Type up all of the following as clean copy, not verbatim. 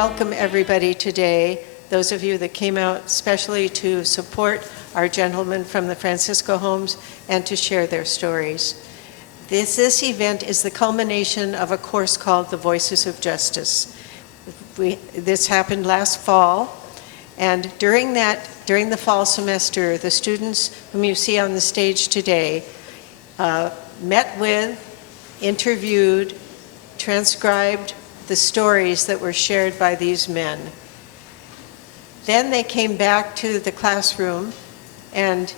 welcome everybody today, those of you that came out especially to support our gentlemen from the Francisco Homes and to share their stories. This event is the culmination of a course called The Voices of Justice. This happened last fall, and during the fall semester, the students whom you see on the stage today met with, interviewed, transcribed the stories that were shared by these men. Then they came back to the classroom and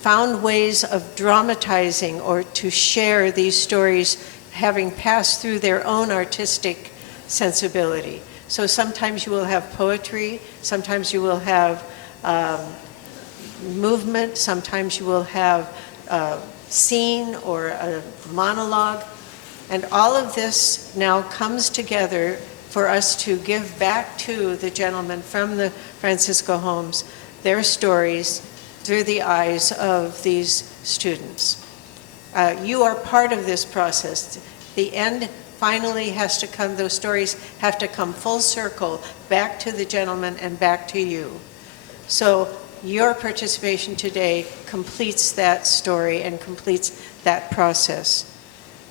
found ways of dramatizing or to share these stories, having passed through their own artistic sensibility. So sometimes you will have poetry, sometimes you will have movement, sometimes you will have a scene or a monologue. And all of this now comes together for us to give back to the gentlemen from the Francisco Homes their stories through the eyes of these students. You are part of this process. The end finally has to come, those stories have to come full circle back to the gentleman and back to you. So your participation today completes that story and completes that process.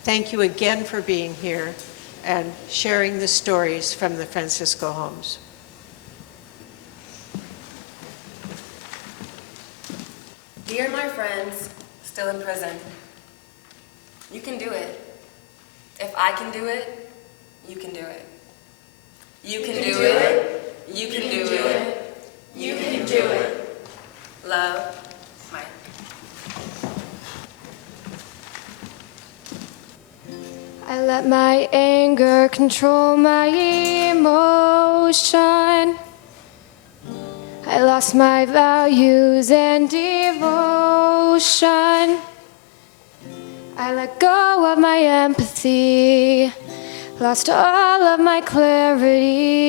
Thank you again for being here and sharing the stories from the Francisco Homes. Dear my friends still in prison, you can do it. If I can do it, you can do it. You can do it. You can do it. You can do it. Love, Mike. I let my anger control my emotion. I lost my values and devotion. I let go of my empathy, lost all of my clarity.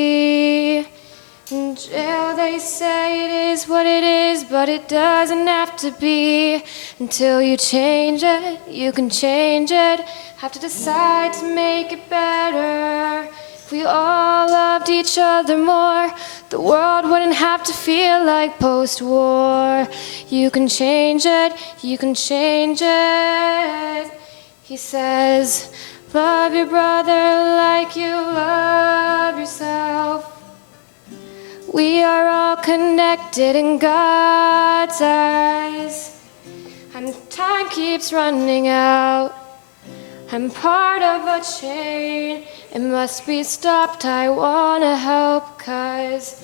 In jail they say it is what it is, but it doesn't have to be. Until you change it, you can change it. Have to decide to make it better. If we all loved each other more, the world wouldn't have to feel like post-war. You can change it, you can change it. He says, love your brother like you love yourself. We are all connected in God's eyes, and time keeps running out. I'm part of a chain, it must be stopped, I wanna help, 'cause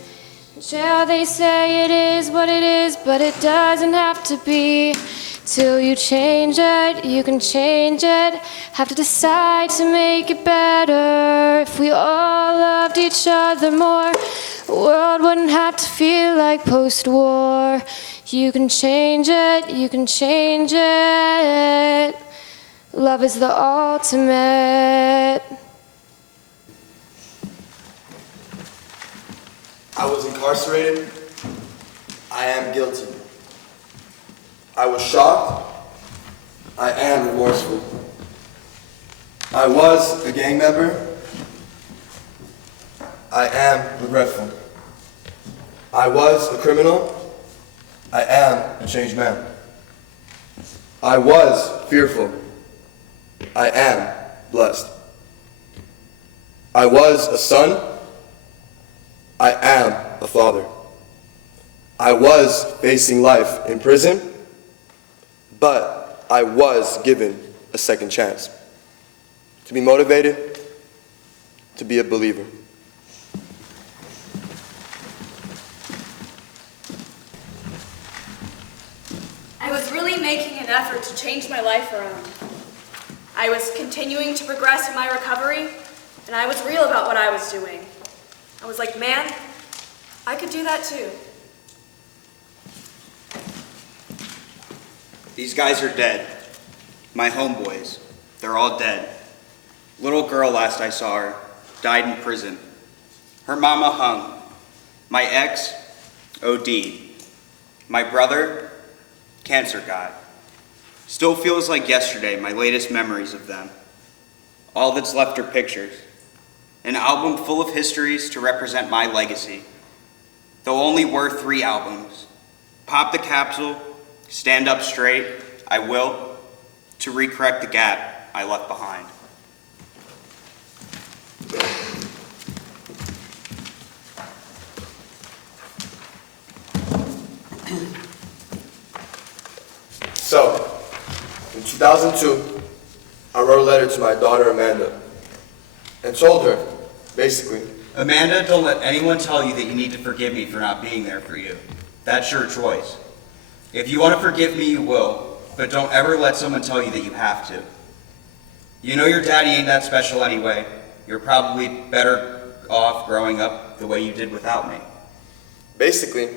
in jail they say it is what it is, but it doesn't have to be. Till you change it, you can change it. Have to decide to make it better. If we all loved each other more, the world wouldn't have to feel like post-war. You can change it, you can change it. Love is the ultimate. I was incarcerated. I am guilty. I was shocked. I am remorseful. I was a gang member. I am regretful. I was a criminal. I am a changed man. I was fearful. I am blessed. I was a son. I am a father. I was facing life in prison, but I was given a second chance to be motivated, to be a believer. I was really making an effort to change my life around. I was continuing to progress in my recovery, and I was real about what I was doing. I was like, man, I could do that too. These guys are dead. My homeboys, they're all dead. Little girl, last I saw her, died in prison. Her mama hung. My ex, OD'd. My brother, cancer got. Still feels like yesterday, my latest memories of them. All that's left are pictures. an album full of histories to represent my legacy. Though only worth 3 albums. Pop the capsule, stand up straight, I will, to recorrect the gap I left behind. So, in 2002, I wrote a letter to my daughter Amanda and told her, basically, Amanda, don't let anyone tell you that you need to forgive me for not being there for you. That's your choice. If you want to forgive me, you will, but don't ever let someone tell you that you have to. You know your daddy ain't that special anyway. You're probably better off growing up the way you did without me. basically,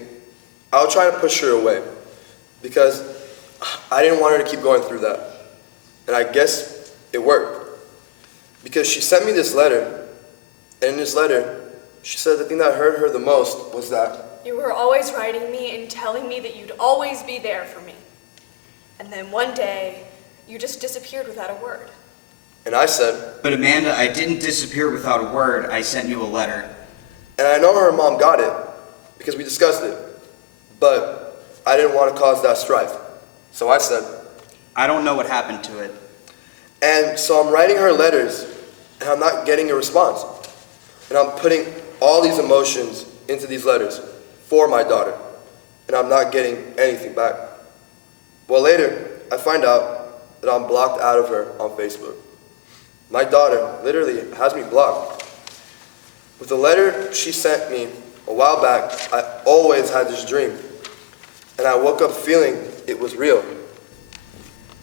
I was trying to push her away because I didn't want her to keep going through that. And I guess it worked. Because she sent me this letter, and in this letter, she said the thing that hurt her the most was that You were always writing me and telling me that you'd always be there for me. And then one day, you just disappeared without a word. and I said, But Amanda, I didn't disappear without a word. I sent you a letter. and I know her mom got it because we discussed it, but I didn't want to cause that strife. So I said, I don't know what happened to it. and so I'm writing her letters, and I'm not getting a response. And I'm putting all these emotions into these letters for my daughter, and I'm not getting anything back. Well, later, I find out that I'm blocked out of her on Facebook. My daughter literally has me blocked. With the letter she sent me a while back, I always had this dream, and I woke up feeling it was real.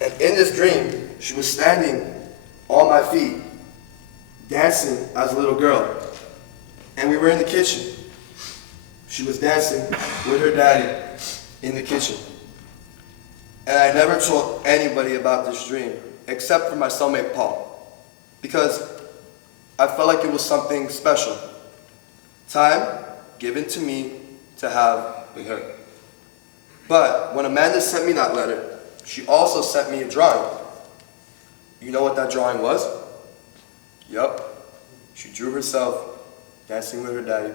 And in this dream, she was standing on my feet, dancing as a little girl. And we were in the kitchen. She was dancing with her daddy in the kitchen. And I never told anybody about this dream, except for my cellmate Paul, because I felt like it was something special. Time given to me to have with her. But when Amanda sent me that letter, she also sent me a drawing. You know what that drawing was? Yup. She drew herself dancing with her daddy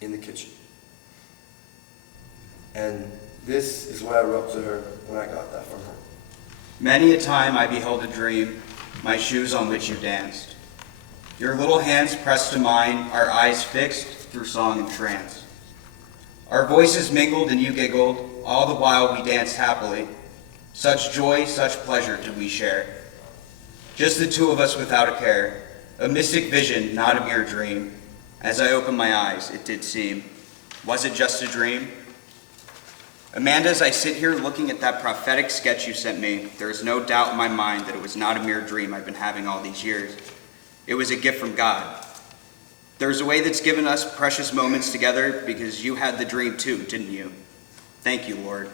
in the kitchen. And this is what I wrote to her when I got that from her. Many a time I beheld a dream, my shoes on which you danced. Your little hands pressed to mine, our eyes fixed through song and trance. Our voices mingled and you giggled, all the while we danced happily. Such joy, such pleasure did we share. Just the two of us without a care, a mystic vision, not a mere dream. As I opened my eyes, it did seem. Was it just a dream? Amanda, as I sit here looking at that prophetic sketch you sent me, there is no doubt in my mind that it was not a mere dream I've been having all these years. It was a gift from God. There's a way that's given us precious moments together because you had the dream too, didn't you? Thank you, Lord.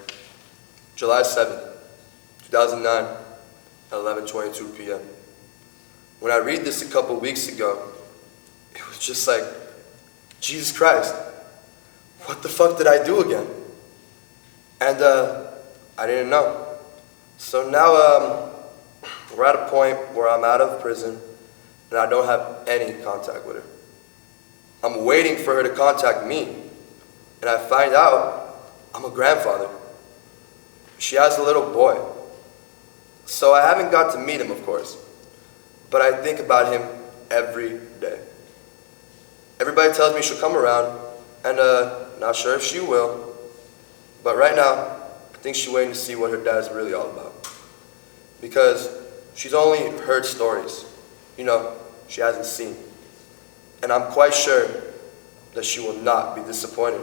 July 7th, 2009, at 11:22 p.m. When I read this a couple weeks ago, it was just like, Jesus Christ, what the fuck did I do again? And I didn't know. So now we're at a point where I'm out of prison and I don't have any contact with her. I'm waiting for her to contact me, and I find out I'm a grandfather. She has a little boy. So I haven't got to meet him, of course, but I think about him every day. Everybody tells me she'll come around, and not sure if she will, but right now, I think she's waiting to see what her dad's really all about. Because she's only heard stories, she hasn't seen. And I'm quite sure that she will not be disappointed.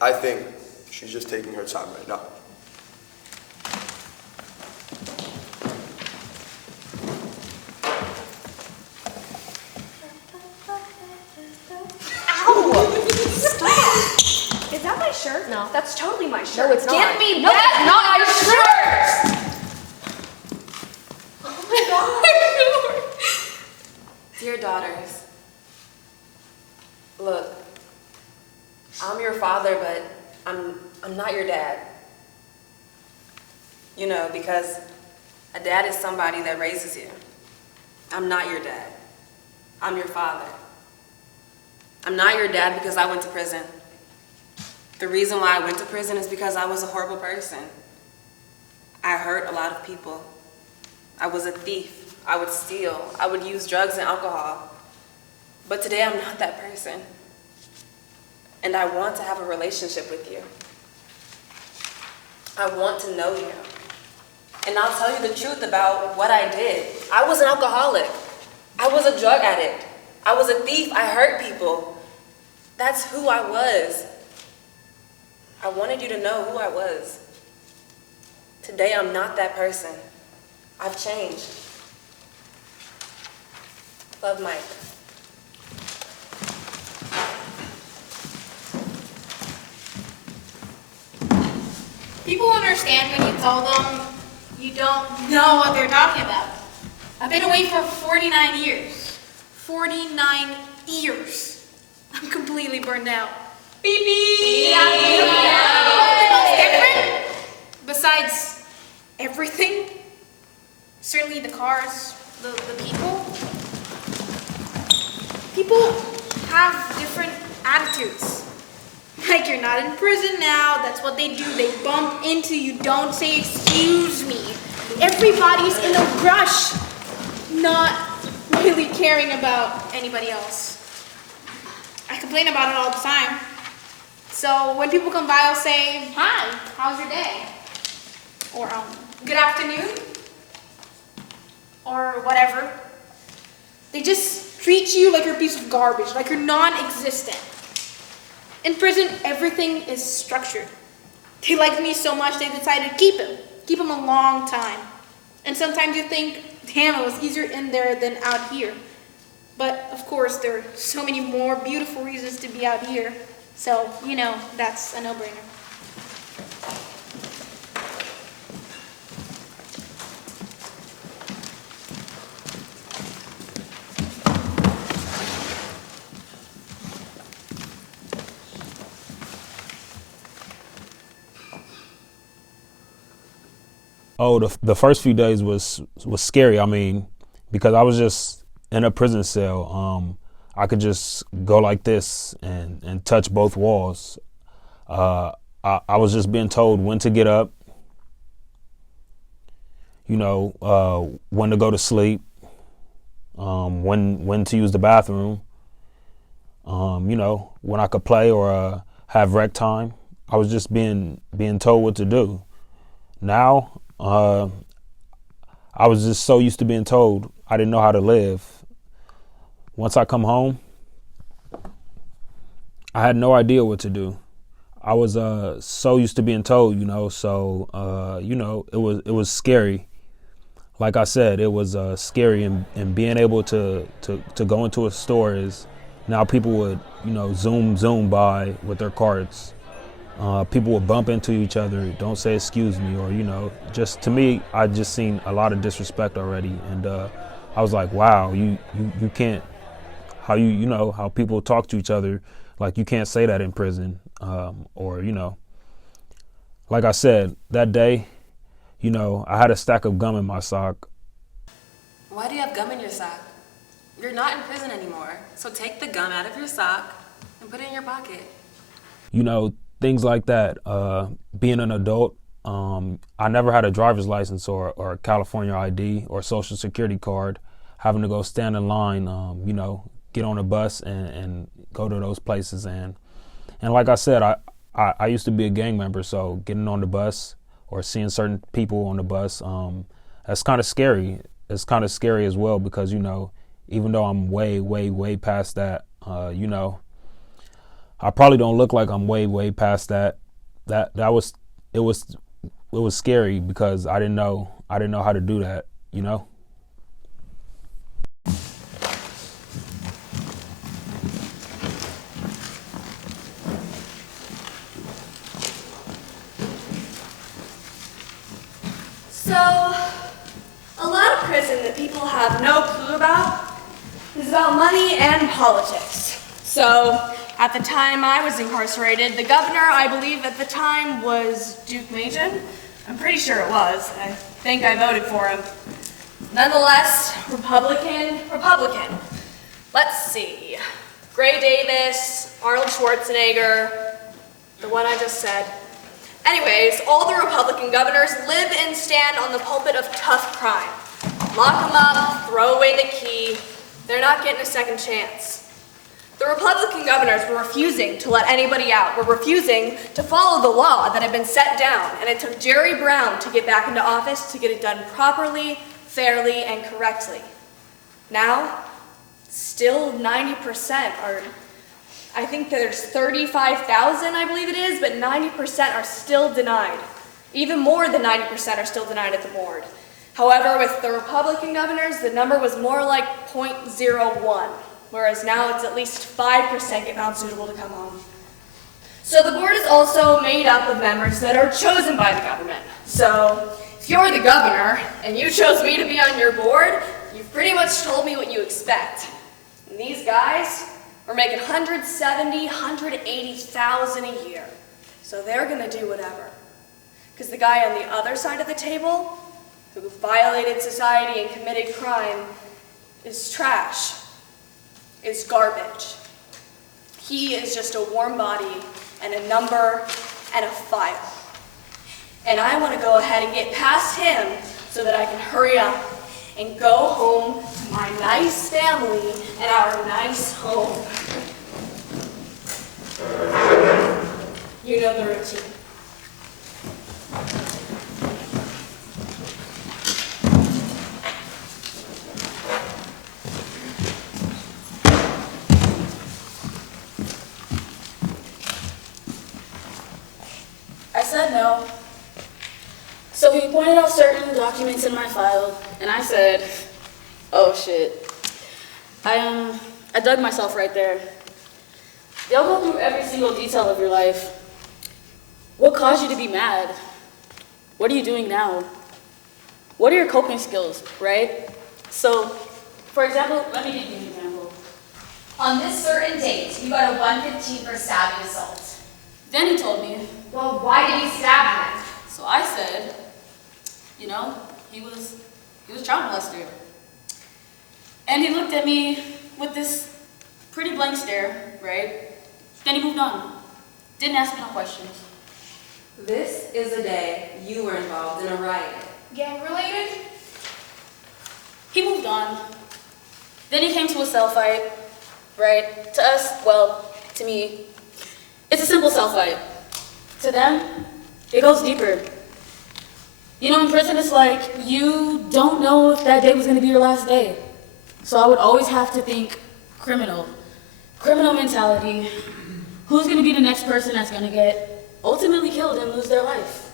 I think she's just taking her time right now. Is that my shirt? No. That's totally my shirt. No, it's not. Give me No, back it's not my your shirt! Oh my god. Dear daughters, look, I'm your father, but I'm not your dad. Because a dad is somebody that raises you. I'm not your dad. I'm your father. I'm not your dad because I went to prison. The reason why I went to prison is because I was a horrible person. I hurt a lot of people. I was a thief. I would steal. I would use drugs and alcohol. But today I'm not that person. And I want to have a relationship with you. I want to know you. And I'll tell you the truth about what I did. I was an alcoholic. I was a drug addict. I was a thief. I hurt people. That's who I was. I wanted you to know who I was. Today, I'm not that person. I've changed. Love, Mike. People understand when you tell them you don't know what they're talking about. I've been away for 49 years. 49 years. I'm completely burned out. Beep beep! What's different? Besides everything, certainly the cars, the people. People have different attitudes. Like, you're not in prison now, that's what they do. They bump into you, don't say excuse me. Everybody's in a rush, not really caring about anybody else. I complain about it all the time. So when people come by, I'll say, hi, how's your day? Or good afternoon? Or whatever. They just treat you like you're a piece of garbage, like you're non-existent. In prison, everything is structured. They liked me so much, they decided to keep him a long time. And sometimes you think, damn, it was easier in there than out here. But of course, there are so many more beautiful reasons to be out here. So, you know, that's a no-brainer. Oh, the first few days was scary. I mean, because I was just in a prison cell. I could just go like this and touch both walls. I was just being told when to get up, you know, when to go to sleep, when to use the bathroom, you know, when I could play or have rec time. I was just being told what to do. Now, I was just so used to being told I didn't know how to live. Once I come home, I had no idea what to do. I was so used to being told, you know, so, you know, it was scary. Like I said, it was scary, and being able to go into a store is now people would, you know, zoom by with their carts. People would bump into each other, don't say excuse me, or, you know, just to me, I just seen a lot of disrespect already. And I was like, wow, you can't, how you know, how people talk to each other, like you can't say that in prison. Or, you know, like I said, that day, you know, I had a stack of gum in my sock. Why do you have gum in your sock? You're not in prison anymore. So take the gum out of your sock and put it in your pocket. You know, things like that. Being an adult, I never had a driver's license or a California ID or social security card. Having to go stand in line, you know, get on a bus and go to those places. And like I said, I used to be a gang member, so getting on the bus or seeing certain people on the bus, that's kind of scary. It's kind of scary as well because, you know, even though I'm way past that, you know, I probably don't look like I'm way past that. It was scary because I didn't know how to do that, you know. So, a lot of prison that people have no clue about is about money and politics. So, at the time I was incarcerated, the governor, I believe at the time, was Duke Mason. I'm pretty sure it was. I think I voted for him. Nonetheless, Republican. Let's see. Gray Davis, Arnold Schwarzenegger, the one I just said. Anyways, all the Republican governors live and stand on the pulpit of tough crime. Lock them up, throw away the key. They're not getting a second chance. The Republican governors were refusing to let anybody out, were refusing to follow the law that had been set down, and it took Jerry Brown to get back into office to get it done properly, fairly, and correctly. Now, still 90% are, I think there's 35,000, I believe it is, but 90% are still denied. Even more than 90% are still denied at the board. However, with the Republican governors, the number was more like 0.01, whereas now it's at least 5% get found suitable to come home. So the board is also made up of members that are chosen by the government. So if you're the governor and you chose me to be on your board, you've pretty much told me what you expect. And these guys are making $170,000, $180,000 a year. So they're gonna do whatever. Because the guy on the other side of the table, who violated society and committed crime, is trash, is garbage. He is just a warm body and a number and a file. And I want to go ahead and get past him so that I can hurry up and go home to my nice family and our nice home. You know the routine. I said no. So he pointed out certain documents in my file, and I said, oh shit. I dug myself right there. They'll go through every single detail of your life. What caused you to be mad? What are you doing now? What are your coping skills, right? So, for example, let me give you an example. On this certain date, you got a 115 for stabbing assault. Then he told me, Well, why did you stab him? so I said, you know, he was child molester. And he looked at me with this pretty blank stare, right? Then he moved on. Didn't ask me no questions. This is the day you were involved in a riot. Gang related? He moved on. Then he came to a cell fight, right? To us, well, to me, it's a simple cell fight. To them, it goes deeper. You know, in prison, it's like you don't know if that day was gonna be your last day. So I would always have to think criminal mentality. Who's gonna be the next person that's gonna get ultimately killed and lose their life?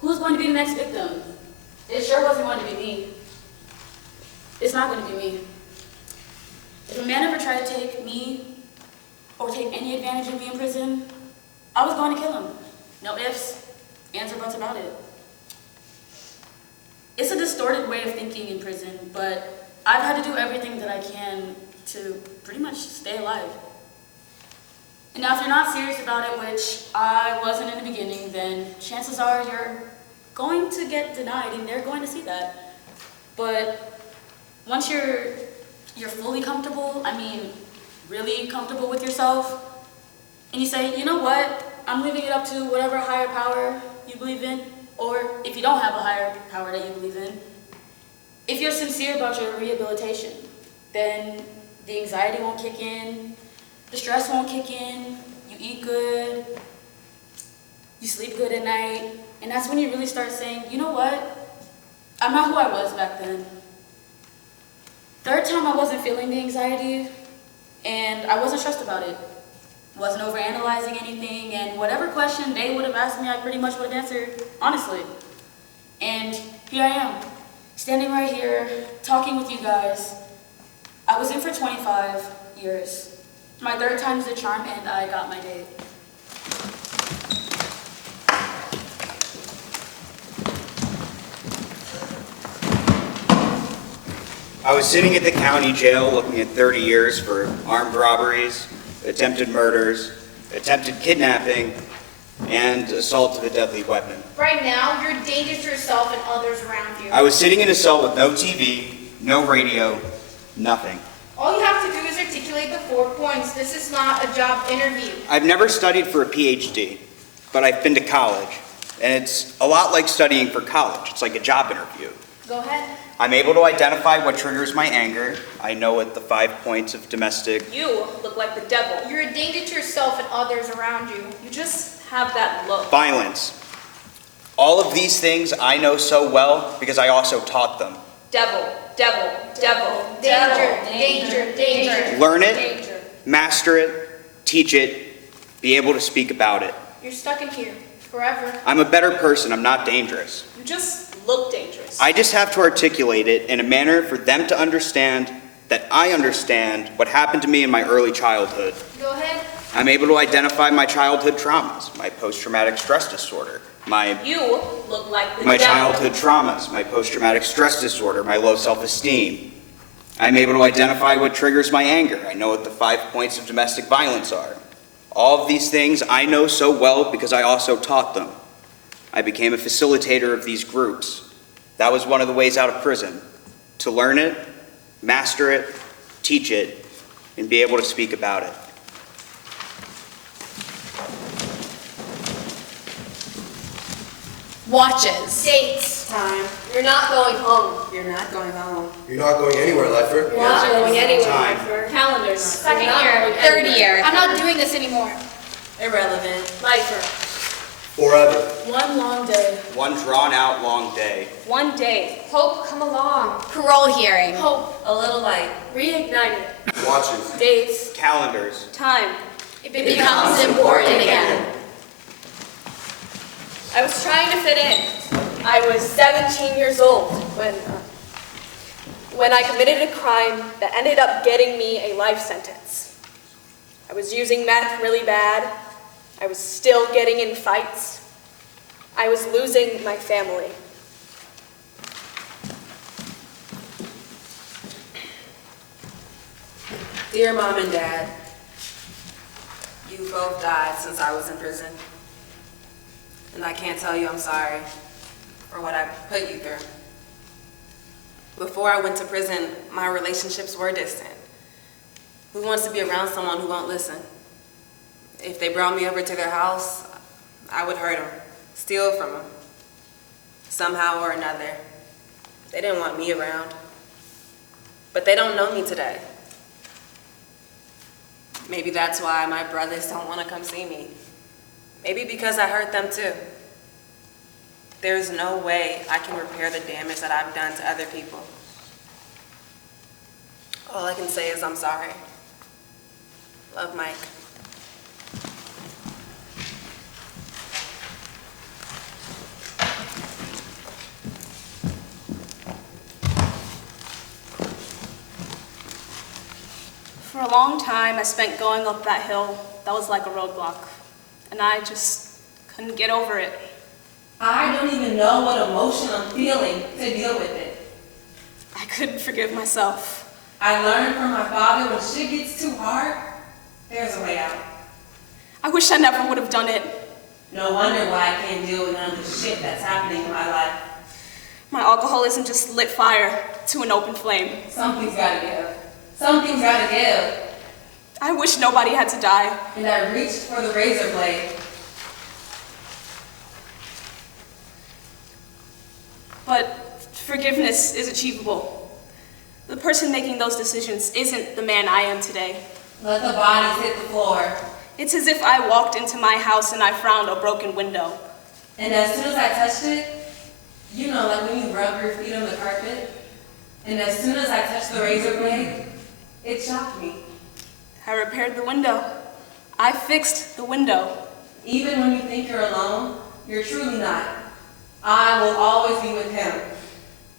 Who's going to be the next victim? It sure wasn't going to be me. It's not going to be me. If a man ever tried to take me or take any advantage of me in prison, I was going to kill him. No ifs, ands, or buts about it. It's a distorted way of thinking in prison, but I've had to do everything that I can to pretty much stay alive. And now if you're not serious about it, which I wasn't in the beginning, then chances are you're going to get denied and they're going to see that. But once you're fully comfortable, I mean, really comfortable with yourself, and you say, you know what, I'm leaving it up to whatever higher power you believe in, or if you don't have a higher power that you believe in, if you're sincere about your rehabilitation, then the anxiety won't kick in, the stress won't kick in, you eat good, you sleep good at night, and that's when you really start saying, you know what, I'm not who I was back then. Third time I wasn't feeling the anxiety, and I wasn't stressed about it. Wasn't overanalyzing anything, and whatever question they would have asked me, I pretty much would have answered honestly. And here I am, standing right here, talking with you guys. I was in for 25 years. My third time is a charm, and I got my date. I was sitting at the county jail looking at 30 years for armed robberies, attempted murders, attempted kidnapping, and assault of a deadly weapon. Right now, you're a danger to yourself and others around you. I was sitting in a cell with no TV, no radio, Nothing. All you have to do is articulate the 4 points. This is not a job interview. I've never studied for a PhD, but I've been to college. And it's a lot like studying for college. It's like a job interview. Go ahead. I'm able to identify what triggers my anger. I know what the 5 points of domestic. You look like the devil. You're a danger to yourself and others around you. You just have that look. Violence. All of these things I know so well because I also taught them. Devil, devil, devil, Danger, danger, danger. Learn it, danger. master it, teach it, be able to speak about it. You're stuck in here forever. I'm a better person. I'm not dangerous. You just look dangerous. I just have to articulate it in a manner for them to understand that I understand what happened to me in my early childhood. Go ahead. I'm able to identify my childhood traumas, my post-traumatic stress disorder, You look like the my devil. childhood traumas, my post-traumatic stress disorder, my low self-esteem. I'm able to identify what triggers my anger. I know what the 5 points of domestic violence are. All of these things I know so well because I also taught them. I became a facilitator of these groups. That was one of the ways out of prison, to learn it, master it, teach it, and be able to speak about it. Watches. Dates. Time. You're not going home. You're not going home. You're not going anywhere, Lifer. You're not going anywhere. Time. Calendars. Second You're not year. going Third anywhere. year. I'm not doing this anymore. Irrelevant. Lifer. Forever. One long day. One drawn-out long day. One day. Hope, come along. Parole hearing. Hope. A little light. Reignited. Watches. Days. Calendars. Time. It Becomes important again. I was trying to fit in. I was 17 years old when I committed a crime that ended up getting me a life sentence. I was using meth really bad. I was still getting in fights. I was losing my family. Dear Mom and Dad, you both died since I was in prison. And I can't tell you I'm sorry for what I put you through. Before I went to prison, my relationships were distant. Who wants to be around someone who won't listen? If they brought me over to their house, I would hurt them, steal from them, somehow or another. They didn't want me around. But they don't know me today. Maybe that's why my brothers don't want to come see me. Maybe because I hurt them too. There's no way I can repair the damage that I've done to other people. All I can say is I'm sorry. Love, Mike. For a long time, I spent going up that hill. That was like a roadblock. And I just couldn't get over it. I don't even know what emotion I'm feeling to deal with it. I couldn't forgive myself. I learned from my father when shit gets too hard, there's a way out. I wish I never would have done it. No wonder why I can't deal with none of the shit that's happening in my life. My alcoholism just lit fire to an open flame. Something's gotta give. Something's gotta give. I wish nobody had to die. And I reached for the razor blade. But forgiveness is achievable. The person making those decisions isn't the man I am today. Let the bodies hit the floor. It's as if I walked into my house and I found a broken window. And as soon as I touched it, you know, like when you rub your feet on the carpet, and as soon as I touched the razor blade, it shocked me. I repaired the window. I fixed the window. Even when you think you're alone, you're truly not. I will always be with him.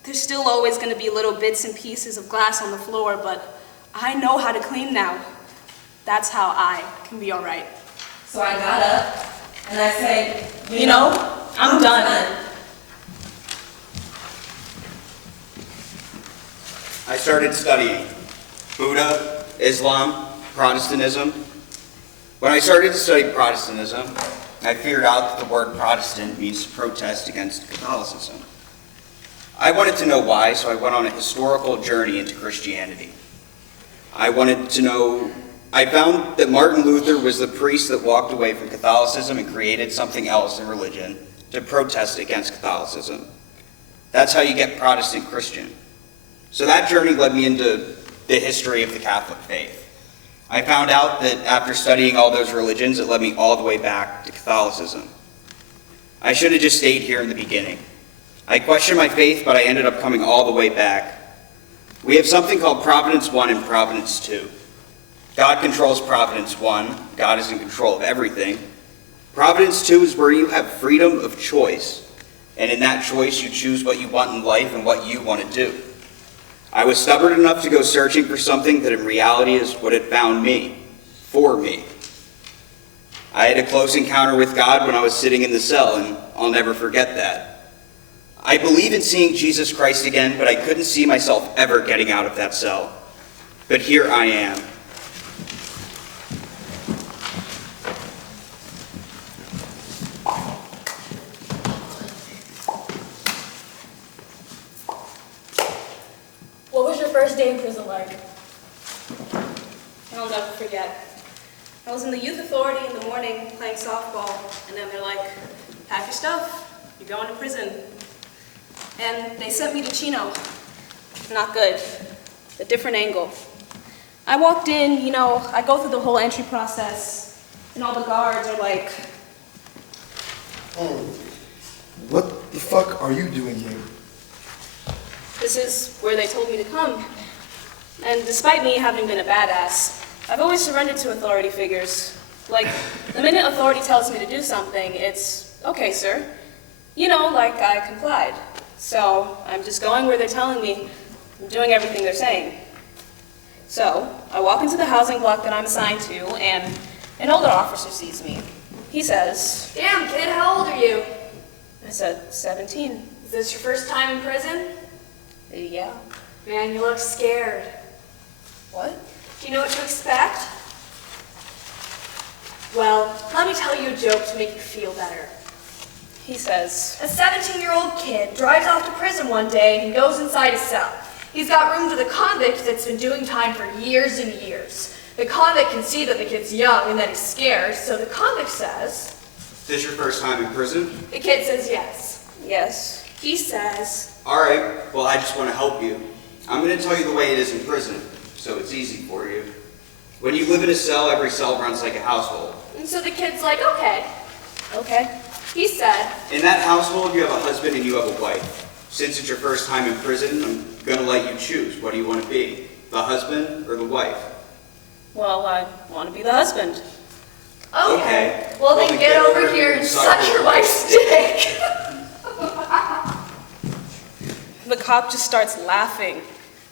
There's still always going to be little bits and pieces of glass on the floor, but I know how to clean now. That's how I can be all right. So I got up and I said, You know, I'm done. I started studying Buddha, Islam, Protestantism. When I started to study Protestantism, I figured out that the word Protestant means to protest against Catholicism. I wanted to know why, so I went on a historical journey into Christianity. I found that Martin Luther was the priest that walked away from Catholicism and created something else in religion to protest against Catholicism. That's how you get Protestant Christian. So that journey led me into the history of the Catholic faith. I found out that after studying all those religions, it led me all the way back to Catholicism. I should have just stayed here in the beginning. I questioned my faith, but I ended up coming all the way back. We have something called Providence 1 and Providence 2. God controls Providence 1. God is in control of everything. Providence 2 is where you have freedom of choice. And in that choice, you choose what you want in life and what you want to do. I was stubborn enough to go searching for something that in reality is what had found me, for me. I had a close encounter with God when I was sitting in the cell, and I'll never forget that. I believe in seeing Jesus Christ again, but I couldn't see myself ever getting out of that cell. But here I am. What was your first day in prison like? I'll never forget. I was in the youth authority in the morning playing softball, and then they're like, pack your stuff, you're going to prison. And they sent me to Chino. Not good. A different angle. I walked in, I go through the whole entry process, and all the guards are like, What the fuck are you doing here? this is where they told me to come. And despite me having been a badass, I've always surrendered to authority figures. Like, the minute authority tells me to do something, it's, okay, sir. Like I complied. So I'm just going where they're telling me. I'm doing everything they're saying. So I walk into the housing block that I'm assigned to, and an older officer sees me. He says, Damn, kid, how old are you? I said, 17. Is this your first time in prison? Yeah. Man, you look scared. What? Do you know what to expect? Well, let me tell you a joke to make you feel better. He says, A 17-year-old kid drives off to prison one day and he goes inside his cell. He's got rooms with a convict that's been doing time for years and years. The convict can see that the kid's young and that he's scared, so the convict says, Is this your first time in prison? the kid says yes. yes. He says, All right, well, I just want to help you. I'm going to tell you the way it is in prison, so it's easy for you. When you live in a cell, every cell runs like a household. and so the kid's like, okay. Okay. He said, In that household, you have a husband and you have a wife. Since it's your first time in prison, I'm going to let you choose. What do you want to be? The husband or the wife? Well, I want to be the husband. okay. Well, then get over here and suck your wife's dick. The cop just starts laughing.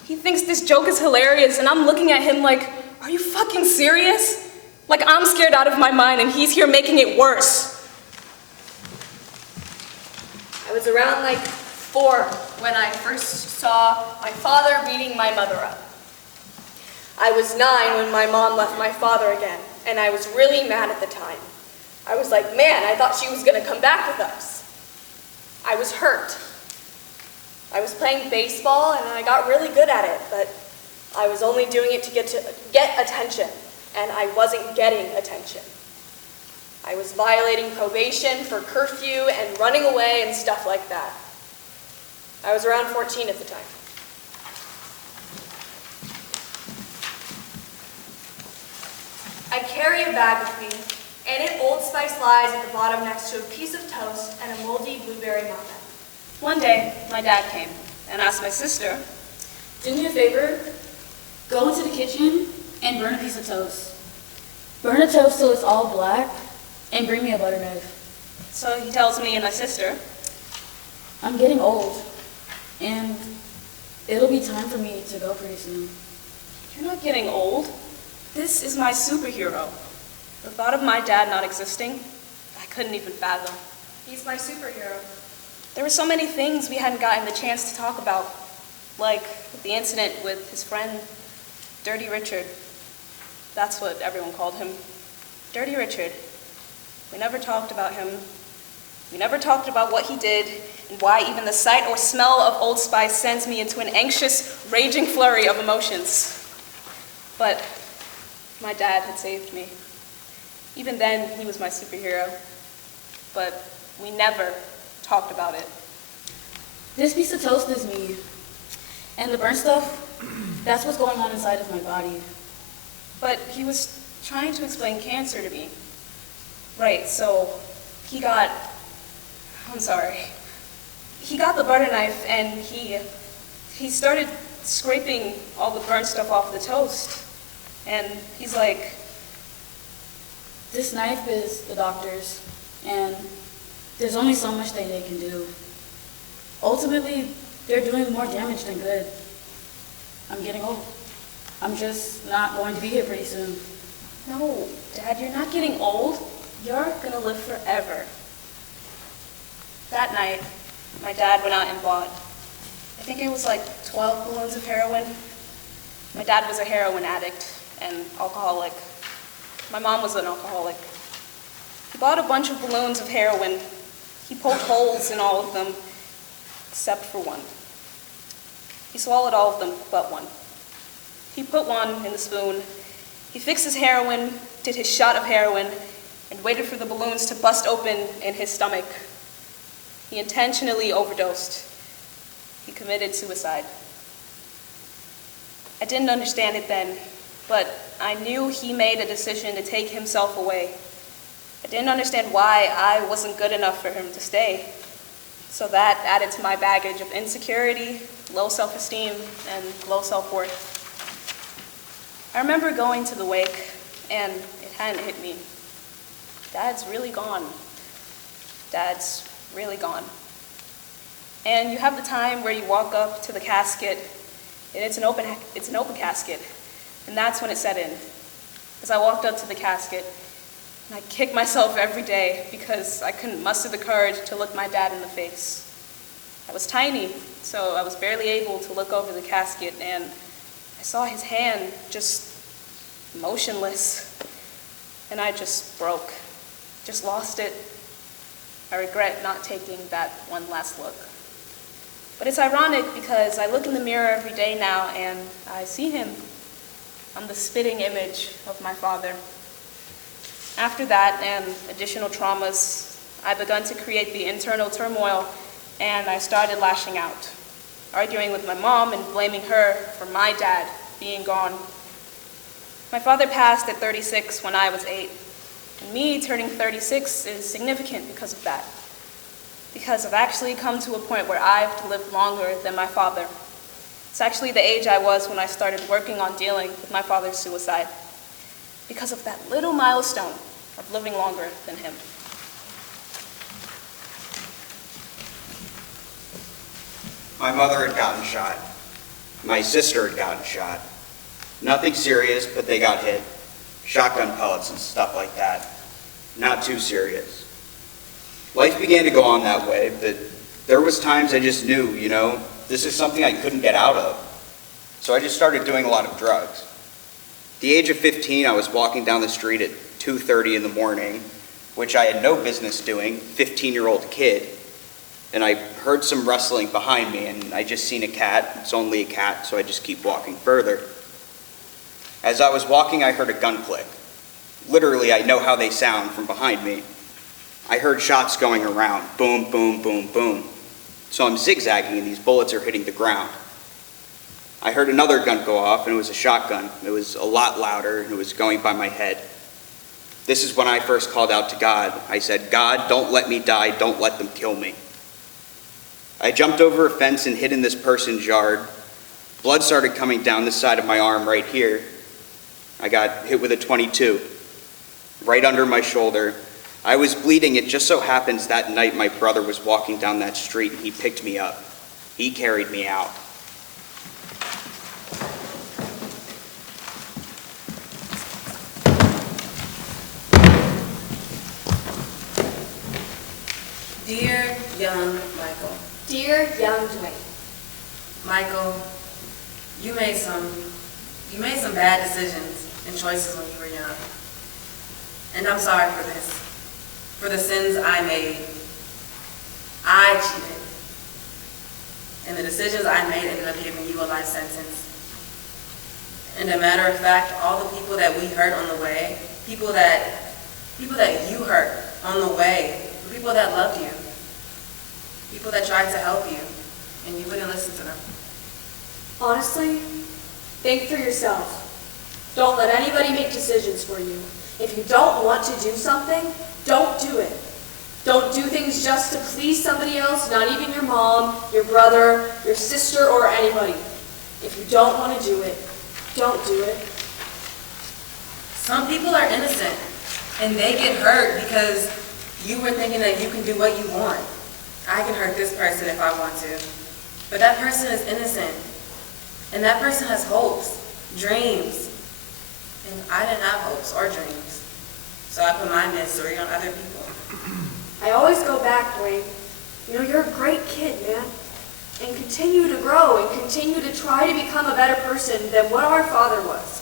He thinks this joke is hilarious, and I'm looking at him like, are you fucking serious? Like I'm scared out of my mind, and he's here making it worse. I was around like 4 when I first saw my father beating my mother up. I was 9 when my mom left my father again, and I was really mad at the time. I was like, man, I thought she was gonna come back with us. I was hurt. I was playing baseball and I got really good at it, but I was only doing it to get attention, and I wasn't getting attention. I was violating probation for curfew and running away and stuff like that. I was around 14 at the time. I carry a bag with me, and in Old Spice lies at the bottom next to a piece of toast and a moldy blueberry muffin. One day, my dad came and asked my sister, Do me a favor, go into the kitchen and burn a piece of toast. Burn the toast till it's all black, and bring me a butter knife. so he tells me and my sister, I'm getting old, and it'll be time for me to go pretty soon. you're not getting old. This is my superhero. The thought of my dad not existing, I couldn't even fathom. He's my superhero. There were so many things we hadn't gotten the chance to talk about, like the incident with his friend, Dirty Richard. That's what everyone called him. Dirty Richard. We never talked about him. We never talked about what he did and why even the sight or smell of Old Spice sends me into an anxious, raging flurry of emotions. But my dad had saved me. Even then, he was my superhero. But we never talked about it. This piece of toast is me. And the burnt stuff, that's what's going on inside of my body. But he was trying to explain cancer to me. Right, so he got the butter knife and he started scraping all the burnt stuff off the toast. And he's like, This knife is the doctor's, and there's only so much that they can do. Ultimately, they're doing more damage than good. I'm getting old. I'm just not going to be here pretty soon. no, Dad, you're not getting old. You're gonna live forever. That night, my dad went out and bought, I think it was like 12 balloons of heroin. My dad was a heroin addict and alcoholic. My mom was an alcoholic. He bought a bunch of balloons of heroin. He poked holes in all of them, except for one. He swallowed all of them but one. He put one in the spoon. He fixed his heroin, did his shot of heroin, and waited for the balloons to bust open in his stomach. He intentionally overdosed. He committed suicide. I didn't understand it then, but I knew he made a decision to take himself away. I didn't understand why I wasn't good enough for him to stay. So that added to my baggage of insecurity, low self-esteem, and low self-worth. I remember going to the wake, and it hadn't hit me. Dad's really gone. Dad's really gone. And you have the time where you walk up to the casket, and it's an open casket, and that's when it set in. As I walked up to the casket, and I kicked myself every day because I couldn't muster the courage to look my dad in the face. I was tiny, so I was barely able to look over the casket, and I saw his hand just motionless, and I just broke, just lost it. I regret not taking that one last look. But it's ironic because I look in the mirror every day now and I see him. I'm the spitting image of my father. After that and additional traumas, I begun to create the internal turmoil and I started lashing out, arguing with my mom and blaming her for my dad being gone. My father passed at 36 when I was 8. And me turning 36 is significant because of that. Because I've actually come to a point where I've lived longer than my father. It's actually the age I was when I started working on dealing with my father's suicide. Because of that little milestone of living longer than him. My mother had gotten shot. My sister had gotten shot. Nothing serious, but they got hit. Shotgun pellets and stuff like that. Not too serious. Life began to go on that way, but there was times I just knew, this is something I couldn't get out of. So I just started doing a lot of drugs. At the age of 15, I was walking down the street at 2:30 in the morning, which I had no business doing, 15-year-old kid, and I heard some rustling behind me, and I just seen a cat. It's only a cat, so I just keep walking further. As I was walking, I heard a gun click. Literally, I know how they sound from behind me. I heard shots going around, boom, boom, boom, boom. So I'm zigzagging and these bullets are hitting the ground. I heard another gun go off and it was a shotgun. It was a lot louder and it was going by my head. This is when I first called out to God. I said, God, don't let me die, don't let them kill me. I jumped over a fence and hid in this person's yard. Blood started coming down this side of my arm right here. I got hit with a .22, right under my shoulder. I was bleeding. It just so happens that night my brother was walking down that street and he picked me up. He carried me out. Dear young Michael. Dear young Dwayne. Michael, you made some bad decisions and choices when you were young. And I'm sorry for this. For the sins I made. I cheated. And the decisions I made ended up giving you a life sentence. And a matter of fact, all the people that we hurt on the way, people that you hurt on the way, people that loved you, people that tried to help you, and you wouldn't listen to them. Honestly, think for yourself. Don't let anybody make decisions for you. If you don't want to do something, don't do it. Don't do things just to please somebody else, not even your mom, your brother, your sister, or anybody. If you don't want to do it, don't do it. Some people are innocent, and they get hurt because you were thinking that you can do what you want. I can hurt this person if I want to. But that person is innocent, and that person has hopes, dreams. And I didn't have hopes or dreams. So I put my misery on other people. I always go back, Dwayne. You know, you're a great kid, man. And continue to grow and continue to try to become a better person than what our father was,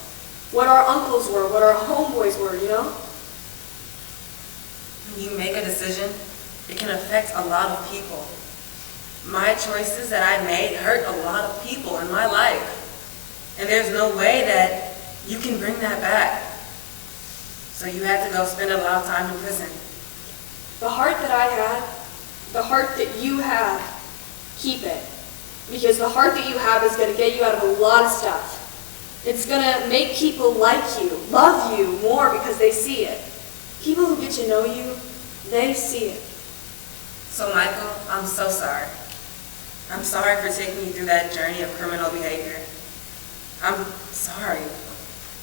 what our uncles were, what our homeboys were, you know? When you make a decision, it can affect a lot of people. My choices that I made hurt a lot of people in my life. And there's no way that you can bring that back. So you had to go spend a lot of time in prison. The heart that I had, the heart that you have, keep it. Because the heart that you have is going to get you out of a lot of stuff. It's going to make people like you, love you more because they see it. People who get to know you, they see it. So Michael, I'm so sorry. I'm sorry for taking you through that journey of criminal behavior. I'm sorry.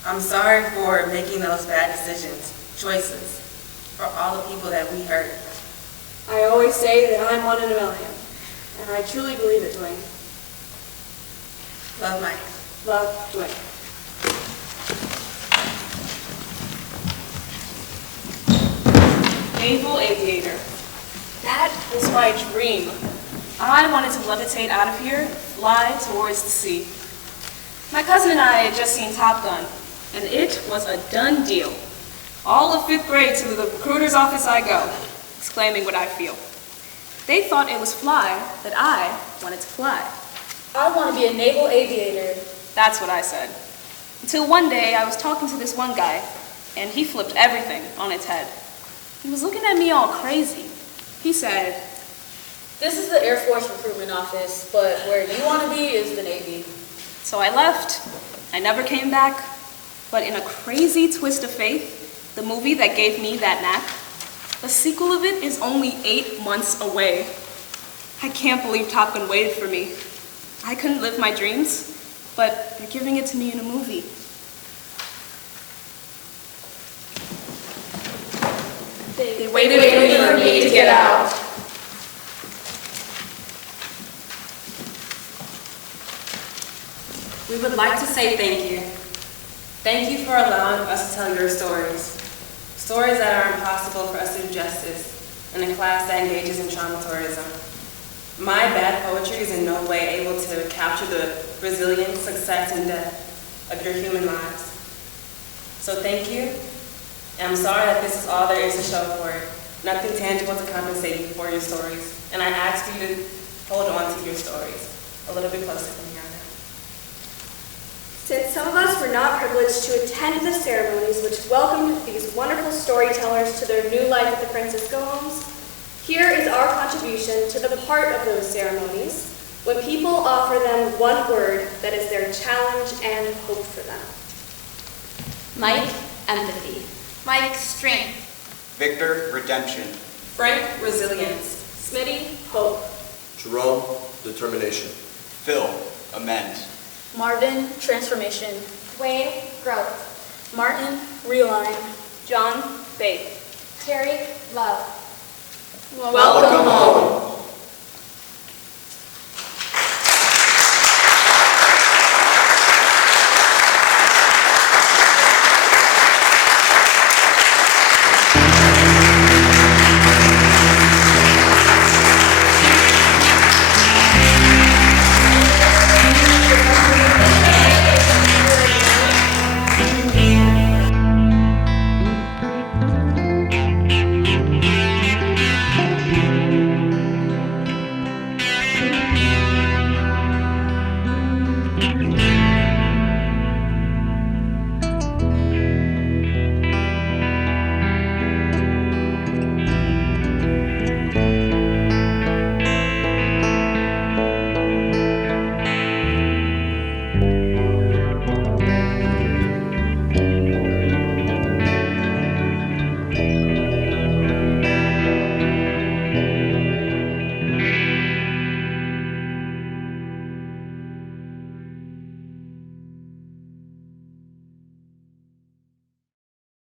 I'm sorry for making those bad decisions, choices, for all the people that we hurt. I always say that I'm 1 in a million. And I truly believe it, Dwayne. Love, Mike. Love, Dwayne. Naval aviator. That was my dream. I wanted to levitate out of here, fly towards the sea. My cousin and I had just seen Top Gun, and it was a done deal. All of 5th grade to the recruiter's office I go, exclaiming what I feel. They thought it was fly that I wanted to fly. I want to be a naval aviator. That's what I said. Until one day I was talking to this one guy, and he flipped everything on its head. He was looking at me all crazy. He said, This is the Air Force recruitment office, but where you want to be is the Navy. So I left. I never came back. But in a crazy twist of fate, the movie that gave me that knack, the sequel of it is only 8 months away. I can't believe Top Gun waited for me. I couldn't live my dreams, but they're giving it to me in a movie. They waited for me to get out. We would like to say thank you. Thank you for allowing us to tell your stories. Stories that are impossible for us to do justice in a class that engages in trauma tourism. My bad poetry is in no way able to capture the resilience, success, and death of your human lives. So thank you, and I'm sorry that this is all there is to show for it. Nothing tangible to compensate you for your stories. And I ask you to hold on to your stories a little bit closer than here on out. Since some of us were not privileged to attend the ceremonies which welcomed these wonderful storytellers to their new life at the Francisco homes, here is our contribution to the part of those ceremonies when people offer them one word that is their challenge and hope for them. Mike, empathy. Mike, strength. Victor, redemption. Frank, resilience. Smitty, hope. Jerome, determination. Phil, amends. Marvin, transformation. Wayne, growth. Martin, realign. John, faith. Terry, love. Welcome home.